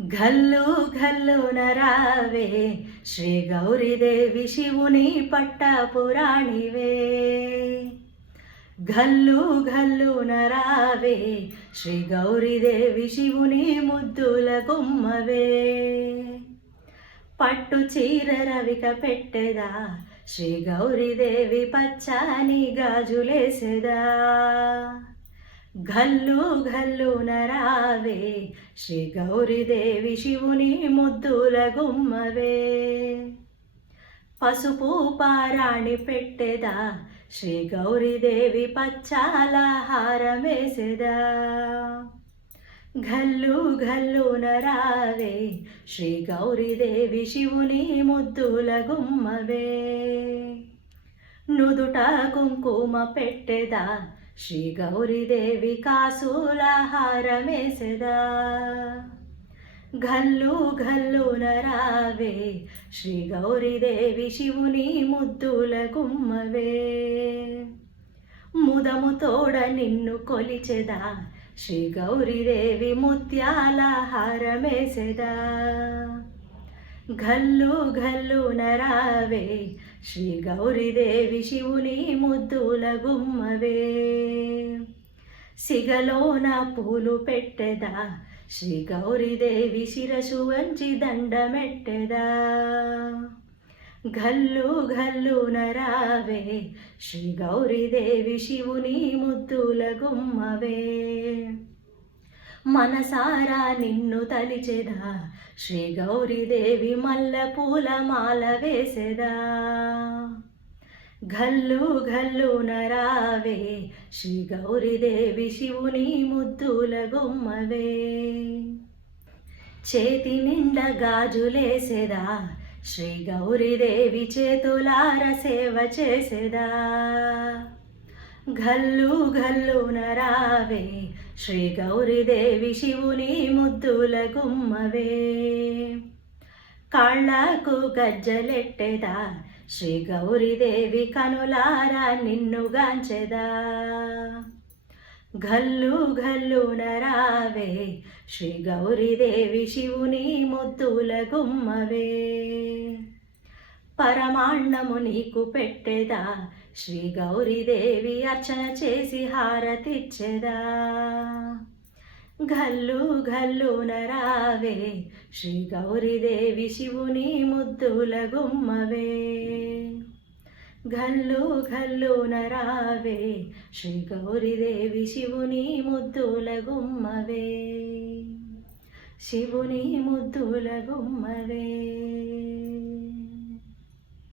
ఘల్లు ఘల్లున రావే శ్రీ గౌరీదేవి శివుని పట్టపురాణివే. ఘల్లు ఘల్లున రావే శ్రీ గౌరీదేవి శివుని ముద్దుల గుమ్మవే. పట్టు చీర రవిక పెట్టెదా శ్రీ గౌరీదేవి పచ్చని గాజులేసెదా. ఘల్లు ఘల్లున రావే శ్రీ గౌరీదేవి శివుని ముద్దుల గుమ్మవే. పసుపు పారాణి పెట్టెదా శ్రీ గౌరీదేవి పచ్చాల హారమేసెదా. ఘల్లు ఘల్లున రావే శ్రీ గౌరీదేవి శివుని ముద్దుల గుమ్మవే. నుదుట కుంకుమ పెట్టెదా శ్రీ గౌరీదేవి కాసుల హారమేసెదా. ఘల్లు ఘల్లున రావే శ్రీ గౌరీదేవి శివుని ముద్దుల గుమ్మవే. ముదము తోడ నిన్ను కొలిచెదా శ్రీ గౌరీదేవి ముత్యాల హారమేసెదా. ఘల్లు ఘల్లున రావే శ్రీ గౌరీదేవి శివుని ముద్దుల గుమ్మవే. సిగలోన పూలు పెట్టెదా శ్రీ గౌరీదేవి శిరసు వంచి దండమెట్టెదా. ఘల్లు ఘల్లున రావే శ్రీ గౌరీదేవి శివుని ముద్దుల గుమ్మవే. మనసారా నిన్ను తలిచెదా శ్రీ గౌరీదేవి మల్ల పూల మాల వేసెదా. ఘల్లు ఘల్లున రావే శ్రీ గౌరీదేవి శివుని ముద్దుల గుమ్మవే. చేతి నిండా గాజులేసెదా శ్రీ గౌరీదేవి చేతులార సేవ చేసెదా. ఘల్లు ఘల్లున రావే శ్రీ గౌరీదేవి శివుని ముద్దుల గుమ్మవే. కాళ్ళకు గజ్జలెట్టెదా శ్రీ గౌరీదేవి కనులారా నిన్నుగాంచెదా. ఘల్లు ఘల్లున రావే శ్రీ గౌరీదేవి శివుని ముద్దుల గుమ్మవే. పరమాన్నము నీకు పెట్టెదా శ్రీ గౌరీదేవి అర్చన చేసి హారతిచ్చెదా. ఘల్లు ఘల్లున రావే శ్రీ గౌరీదేవి శివుని ముద్దుల గుమ్మవే. ఘల్లు ఘల్లున రావే శ్రీ గౌరీదేవి శివుని ముద్దుల గుమ్మవే. శివుని ముద్దుల గుమ్మవే.